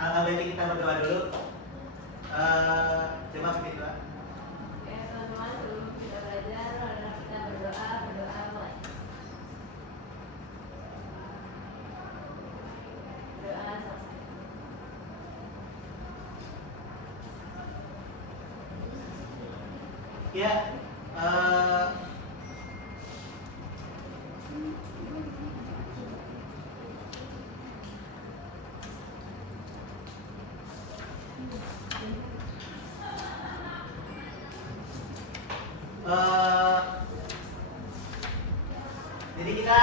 Alangkah baiknya kita berdoa dulu. Coba pimpin doa. Oke, teman-teman, sebelum kita belajar, marilah kita berdoa mulai. Doa selesai. Ya, jadi kita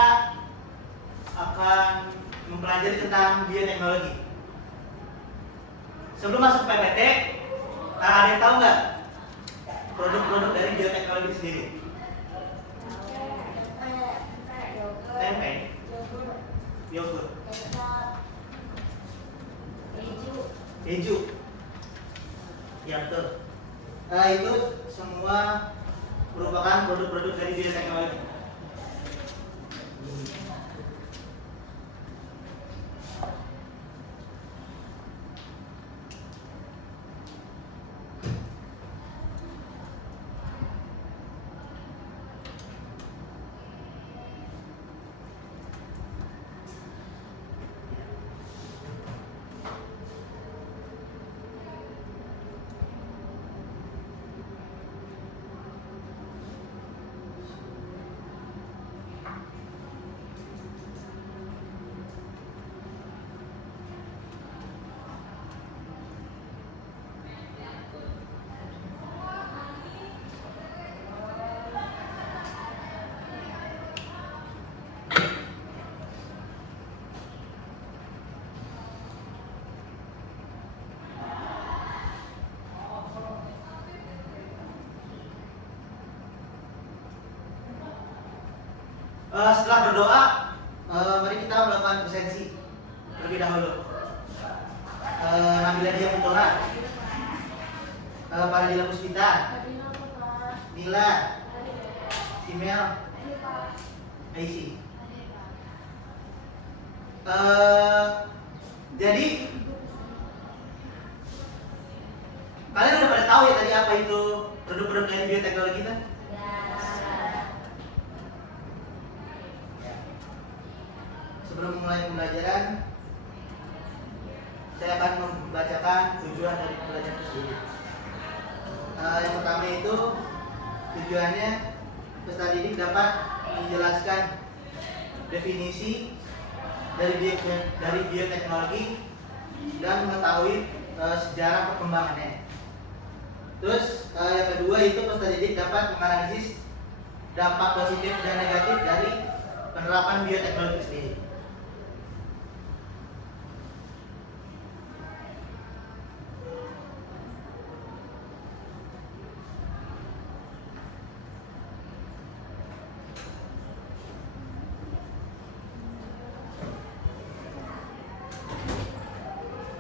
akan mempelajari tentang bioteknologi. Sebelum masuk PPT, ada yang tahu nggak produk-produk dari bioteknologi sendiri? Tempe, yogurt, keju, ya betul. Itu semua merupakan produk-produk dari bioteknologi. Setelah berdoa, mari kita melakukan presensi terlebih dahulu. Nabila Dia Putora, Paradila Puspita, Nila, Simel, Aisy. Jadi kalian udah pada tahu ya tadi apa itu produk-produk dari bioteknologi kita? Sebelum memulai pembelajaran, saya akan membacakan tujuan dari pembelajaran tersebut. Yang pertama itu tujuannya peserta didik dapat menjelaskan definisi dari bioteknologi dan mengetahui sejarah perkembangannya. Terus yang kedua itu peserta didik dapat menganalisis dampak positif dan negatif dari penerapan bioteknologi sendiri.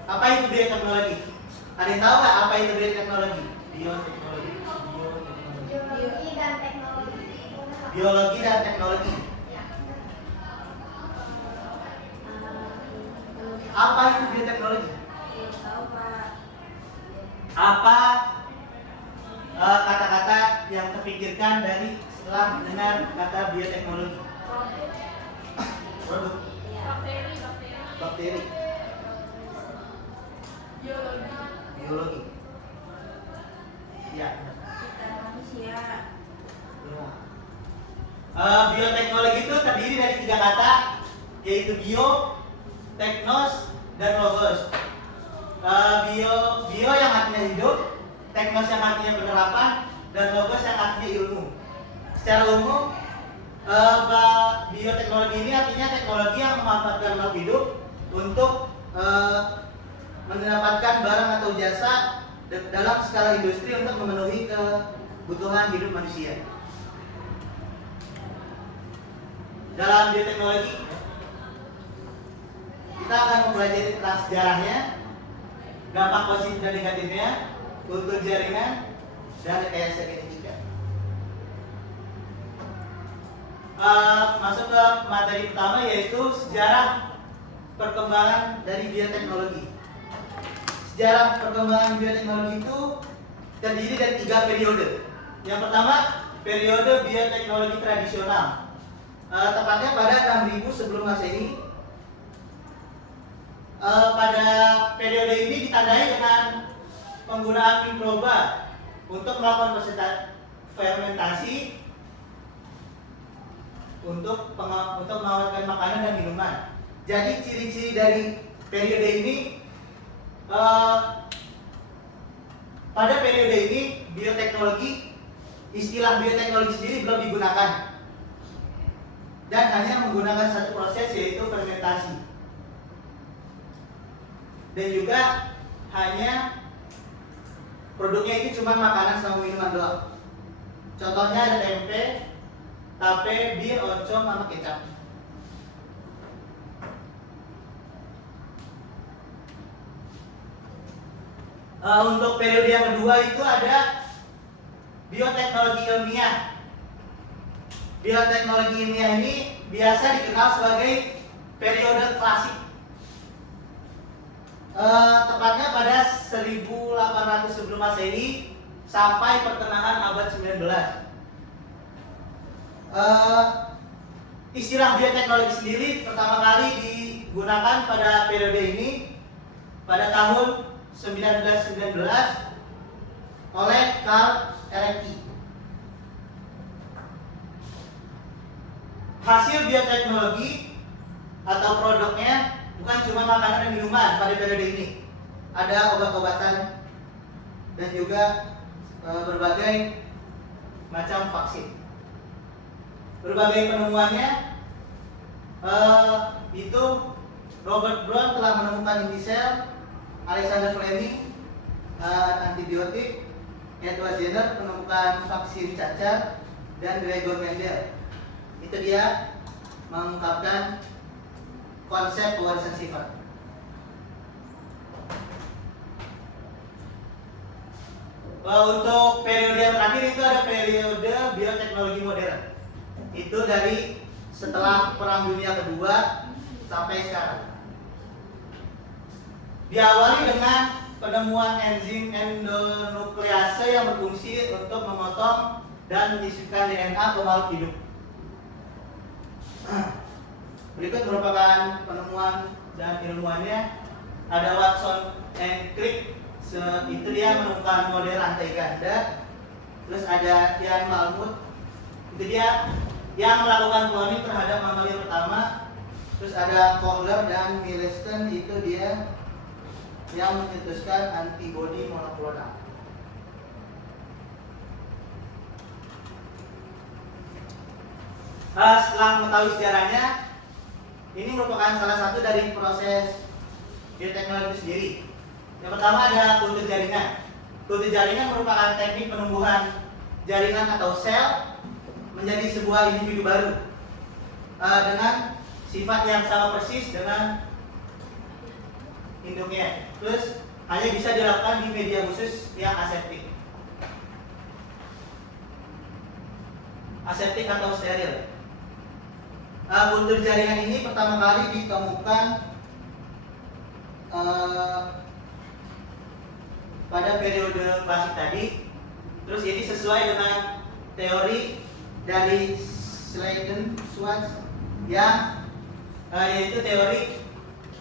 Apa itu bioteknologi? Ada yang tahu nggak apa itu bioteknologi? Bioteknologi. Biologi dan teknologi. Biologi dan teknologi. Apa itu bioteknologi? Tahu Pak? Apa kata-kata yang terpikirkan dari setelah mendengar kata bioteknologi? Produk. Bakteri. Biologi. Ya. Manusia. Bioteknologi itu terdiri dari 3 kata, yaitu bio, teknos, dan logos. Bio yang artinya hidup, teknos yang artinya penerapan, dan logos yang artinya ilmu. Secara umum, bioteknologi ini artinya teknologi yang memanfaatkan makhluk hidup untuk mendapatkan barang atau jasa dalam skala industri untuk memenuhi kebutuhan hidup manusia. Dalam bioteknologi, kita akan mempelajari tentang sejarahnya, dampak positif dan negatifnya, kultur jaringan, dan rekayasa genetika. Masuk ke materi pertama, yaitu sejarah perkembangan dari bioteknologi. sejarah perkembangan bioteknologi itu terdiri dari 3 periode. Yang pertama, periode bioteknologi tradisional. Tepatnya pada 6000 sebelum Masehi. Pada periode ini ditandai dengan penggunaan mikroba untuk melakukan proses fermentasi untuk mengawetkan makanan dan minuman. Jadi ciri-ciri dari periode ini, pada periode ini istilah bioteknologi sendiri belum digunakan dan hanya menggunakan satu proses, yaitu fermentasi, dan juga hanya produknya itu cuma makanan sama minuman doang. Contohnya ada tempe, tape, bir, oncom, sama kecap. Untuk periode yang kedua itu ada bioteknologi ilmiah. Bioteknologi ilmiah ini biasa dikenal sebagai periode klasik. Tepatnya pada 1800 sebelum Masehi sampai pertengahan abad 19. Istilah bioteknologi sendiri pertama kali digunakan pada periode ini pada tahun 1919 oleh Carl Erecki. Hasil bioteknologi atau produknya bukan cuma makanan dan minuman pada periode ini. Ada obat-obatan dan juga berbagai macam vaksin. Berbagai penemuannya itu Robert Brown telah menemukan inti sel, Alexander Fleming antibiotik, Edward Jenner menemukan vaksin cacar, dan Gregor Mendel itu dia mengungkapkan konsep pewarisan sifat. Untuk periode yang terakhir itu ada periode bioteknologi modern. Itu dari setelah Perang Dunia Kedua sampai sekarang. Diawali dengan penemuan enzim endonuklease yang berfungsi untuk memotong dan menyisipkan DNA ke makhluk hidup. Berikut merupakan penemuan dan ilmuannya. Ada Watson and Crick, itu dia menemukan model rantai ganda. Terus ada Ian Malmuth, itu dia yang melakukan cloning terhadap mamalia pertama. Terus ada Kohler dan Milestone, itu dia yang mencetuskan antibodi monoklonal. Setelah mengetahui sejarahnya, ini merupakan salah satu dari proses bioteknologi itu sendiri. Yang pertama ada kultur jaringan. Kultur jaringan merupakan teknik penumbuhan jaringan atau sel menjadi sebuah individu baru dengan sifat yang sama persis dengan induknya. Terus hanya bisa dilakukan di media khusus yang aseptik. Aseptik atau steril. Kultur jaringan ini pertama kali ditemukan pada periode klasik tadi. Terus ini sesuai dengan teori dari Schleiden-Schwarz yang yaitu teori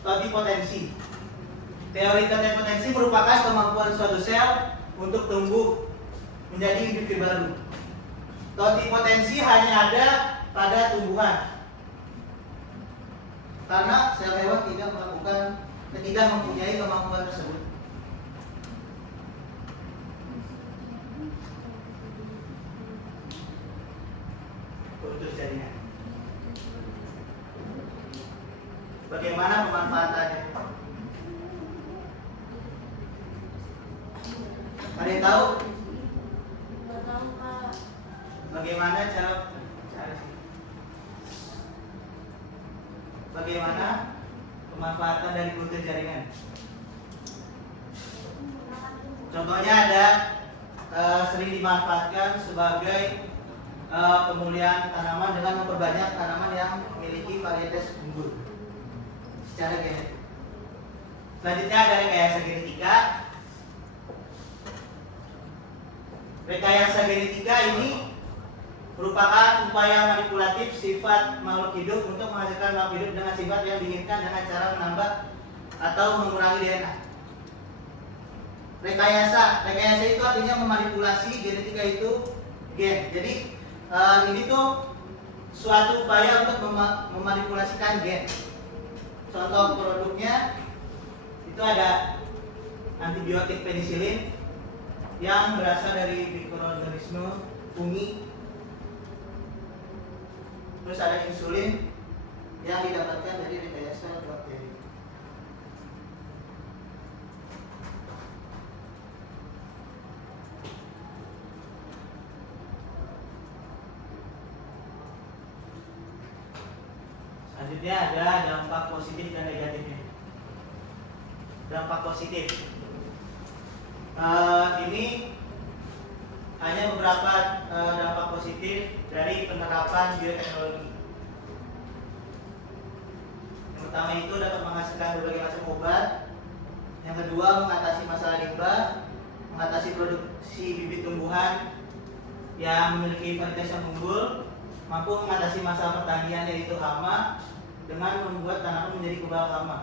totipotensi. Teori totipotensi merupakan kemampuan suatu sel untuk tumbuh menjadi individu baru. Totipotensi hanya ada pada tumbuhan, karena sel hewan tidak mempunyai kemampuan tersebut. Kultur jaringan. Bagaimana pemanfaatannya? Ada yang tahu? Nggak tahu, Pak. Bagaimana bagaimana pemanfaatan dari kultur jaringan? Contohnya ada sering dimanfaatkan sebagai pemulihan tanaman dengan memperbanyak tanaman yang memiliki varietas unggul secara genetik. Selanjutnya ada rekayasa genetika. Rekayasa genetika ini merupakan upaya manipulatif sifat makhluk hidup untuk menghasilkan makhluk hidup dengan sifat yang diinginkan dengan cara menambah atau mengurangi DNA. Rekayasa itu artinya memanipulasi genetika itu gen. Jadi ini tuh suatu upaya untuk memanipulasikan gen. Contoh produknya itu ada antibiotik penisilin yang berasal dari mikroorganisme fungi. Terus ada insulin yang didapatkan dari rekayasa bakteri. Selanjutnya ada dampak positif dan negatifnya. Dampak positif ini hanya beberapa dampak positif dari penerapan bioteknologi. Yang pertama itu dapat menghasilkan berbagai macam obat. Yang kedua, mengatasi masalah limbah, mengatasi produksi bibit tumbuhan yang memiliki varietas yang unggul, mampu mengatasi masalah pertanian yaitu hama dengan membuat tanaman menjadi kebal hama.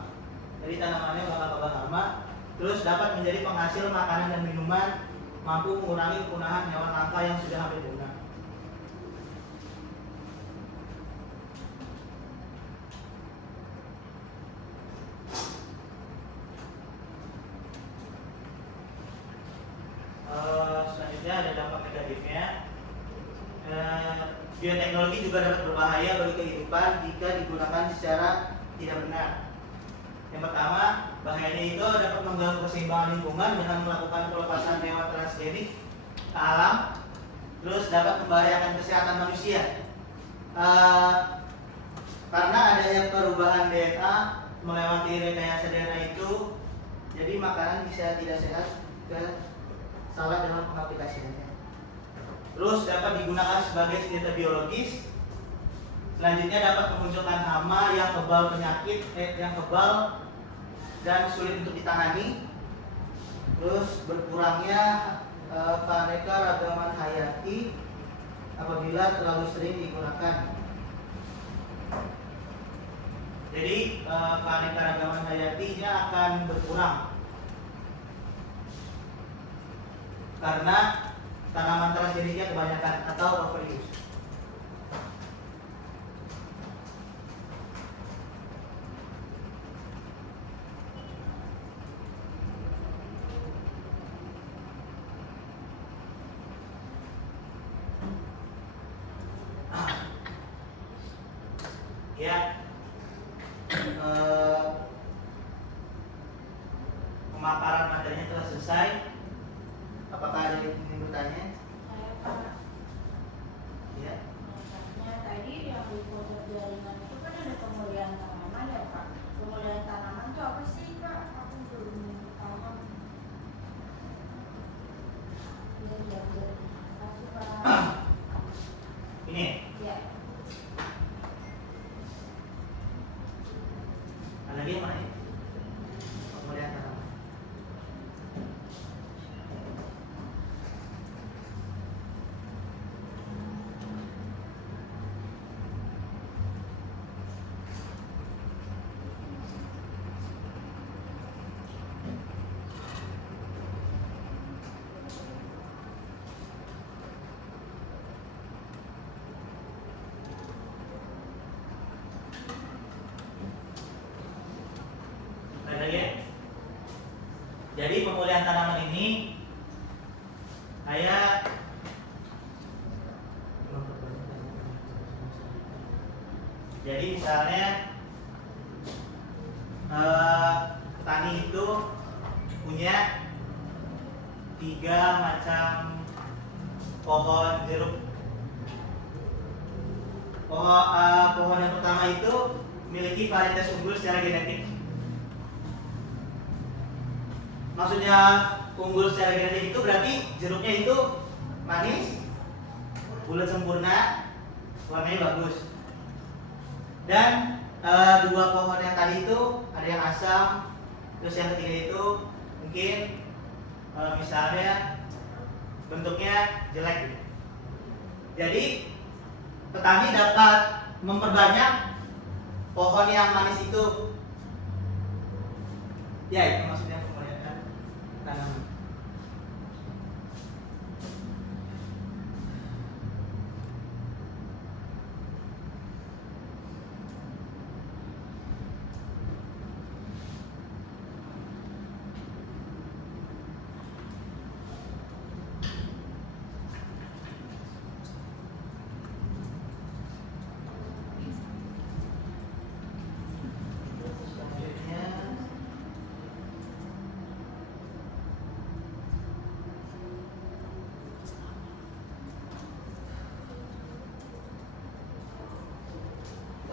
Jadi tanamannya bakal kebal hama. Terus dapat menjadi penghasil makanan dan minuman, mampu mengurangi kepunahan hewan langka yang sudah hampir punah. Selanjutnya ada dampak negatifnya. Bioteknologi juga dapat berbahaya bagi kehidupan jika digunakan secara tidak benar. Yang pertama, bahayanya itu dapat mengganggu keseimbangan lingkungan dengan melakukan pelepasan hewan transgenik ke alam, terus dapat membahayakan kesehatan manusia. Karena adanya perubahan DNA melewati rekayasa DNA itu, jadi makanan bisa tidak sehat salah dalam pengaplikasiannya. Terus dapat digunakan sebagai senjata biologis. Selanjutnya dapat memunculkan hama yang kebal penyakit, yang kebal dan sulit untuk ditangani. Terus berkurangnya keanekaragaman hayati apabila terlalu sering digunakan. Jadi keanekaragaman hayatinya akan berkurang karena tanaman transgeniknya kebanyakan atau overuse. Ya, pemaparan materinya telah selesai. Apakah ada yang ingin bertanya? Saya Pak. Ya. Misalnya tadi yang di pojok jaringan itu kan ada pemulihan tanaman ya Pak. Pemulihan tanaman itu apa sih Pak? Aku belum paham. Ya. Kasih Pak. Ini. Ya. Ada lagi yang mana ini? Pemulihan tanaman. Jadi pemulihan tanaman ini saya jadi misalnya petani itu punya 3 macam pohon jeruk. Pohon yang pertama itu memiliki varietas unggul secara genetik. Maksudnya unggul secara genetik itu berarti jeruknya itu manis, bulat sempurna, warnanya bagus. Dan 2 pohon yang tadi itu ada yang asam, Terus yang ketiga itu mungkin misalnya bentuknya jelek gitu. Jadi petani dapat memperbanyak pohon yang manis itu. Ya, itu maksudnya pemulihan tanaman.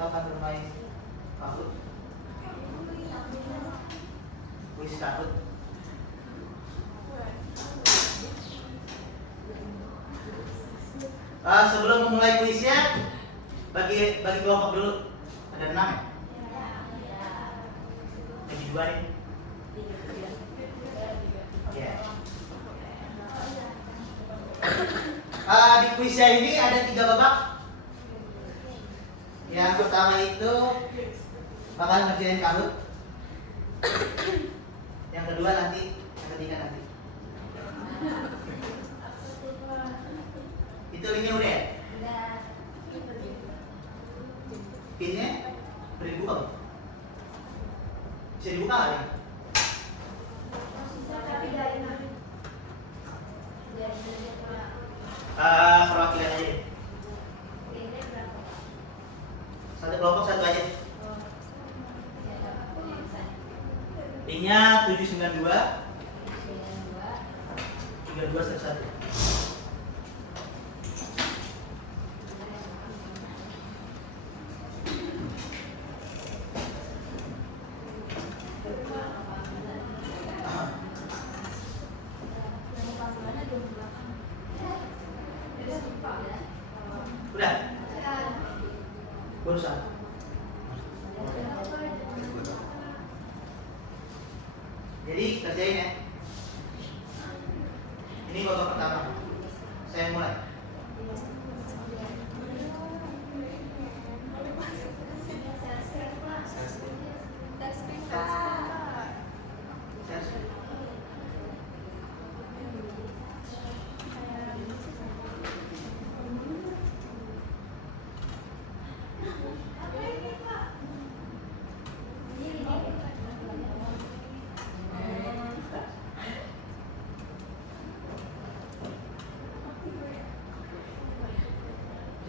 Kita akan bermain kahut, kuis kahut. Sebelum memulai kuisnya, bagi kelompok dulu. Ada 6 ya? Bagi 2 nih. Ya. Di kuisnya ini ada 3 babak. Yang pertama itu bakal ngerjain kahut. Yang kedua nanti, yang ketiga nanti. Itu linknya udah ya? Pinnya udah dibuka belum? Bisa dibuka nggak nih? Perwakilan aja deh. Satu kelompok satu aja. Pinnya 792 3211. Udah? Barusan. Jadi kerjain ya. Ini babak pertama. Saya mulai.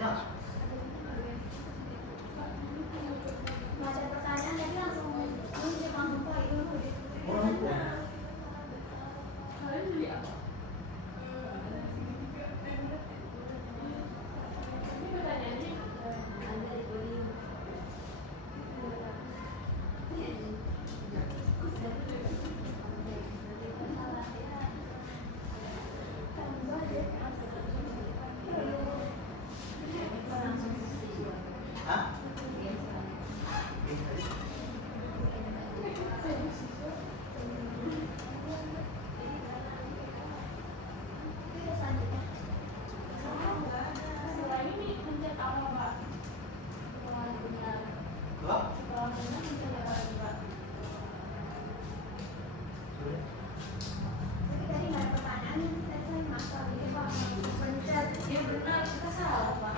Ya. Baca pertanyaan jadi langsung lupa itu. Oh, lupa. Hah? Apa? Tadi nggak ada pertanyaan, tadi saya masalah ini Pak. Pencet, ya benar kita salah Pak.